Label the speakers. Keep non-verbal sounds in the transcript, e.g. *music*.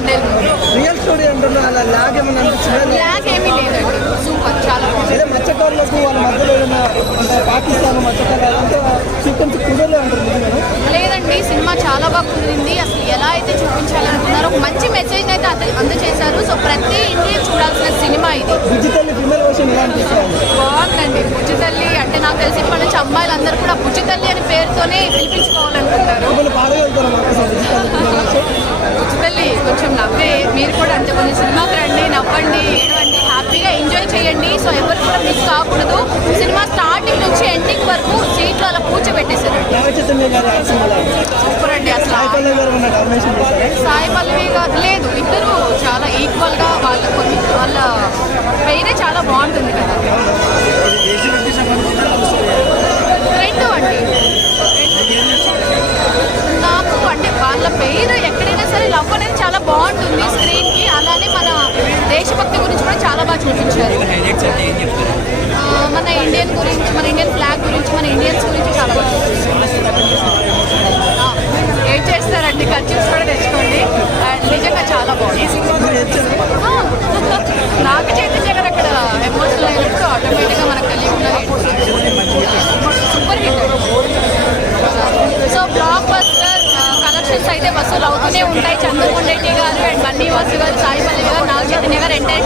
Speaker 1: Movie
Speaker 2: real story అంటున్నా అలా log ఏమన్నా అనిపించిందా?
Speaker 1: బ్లాక్ ఏమీ లేదండి సూపర్ చాలా
Speaker 2: అదే మత్స్యకారులకు వాళ్ళ మధ్యలో ఏమైనా పాకిస్తాన్ మత్స్యకారులు అదంతా కుదరలే
Speaker 1: లేదండి సినిమా చాలా బాగా కుదిరింది. అసలు ఎలా అయితే చూపించాలనుకున్నారో ఒక మంచి మెసేజ్ అయితే అంద- అందజేశారు సో ప్రతి ఇండియన్ చూడాల్సిన సినిమా ఇది.
Speaker 2: డిజిటల్ ఫిమేల్ వర్షన్ ఎలా అనిపిస్తుంది?
Speaker 1: బాగుందండి. బుజ్జితల్లి అంటే నాకు తెలిసి ఇప్పటి నుంచి అమ్మాయిలందరూ కూడా బుజ్జితల్లి అనే పేరుతోనే పిలిపించుకోవాలనుకుంటారు కూర్చోబెట్టేశారు. సూపర్ అండి అసలు.
Speaker 2: సాయి పల్లవి గారు
Speaker 1: లేదు ఇద్దరు చాలా ఈక్వల్గా వాళ్ళ కొన్ని వాళ్ళ పేరే చాలా బాగుంటుంది కదా. రెండు అండి. నాకు అంటే వాళ్ళ పేరు ఎక్కడైనా సరే లవ్ అనేది చాలా బాగుంటుంది స్క్రీన్కి అలానే మన దేశభక్తి గురించి కూడా చాలా బాగా చూపించారు. ఇండియన్ గురించి మన ఇండియన్ ఫ్లాగ్ గురించి మన ఇండియన్స్ గురించి చాలా ఏం చేస్తారండి? ఖర్చు కూడా తెచ్చుకోండి. అండ్ నిజంగా చాలా బాగుంది. *laughs* నాకు చేతి జగన్ అక్కడ ఎమోషనల్ అయినప్పుడు ఆటోమేటిక్గా మనకు తెలియకుండా super hit so blockbuster collections అయితే వసూలు అవుతూనే ఉంటాయి. చంద్రమోహన్ రెడ్డి గారు అండ్ బన్నీ వాసు గారు సాయి పల్లవి గారు నాగ చైతన్య గారు ఎంటైర్